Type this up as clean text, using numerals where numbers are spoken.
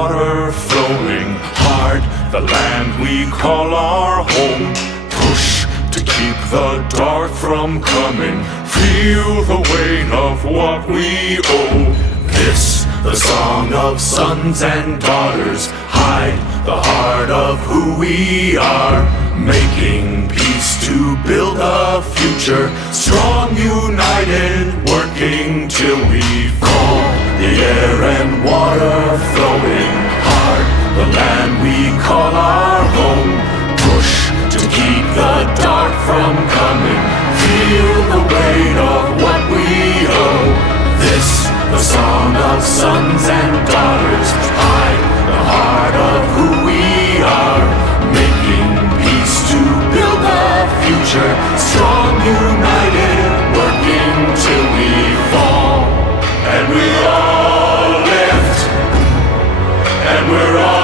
water flowing hard, the land we call our home. Push to keep the dark from coming, feel the weight of what we owe. This, the song of sons and daughters, hide the heart of who we are, making peace to build a future, strong, united, working till we fall. The air and water flowing hard, the land we call our home. Push to keep the dark from coming, feel the weight of what we owe. This, the song of sons and daughters, hide the heart of who we are, making peace to build a future, strong, united, working till we fall. And we all lift, and we're all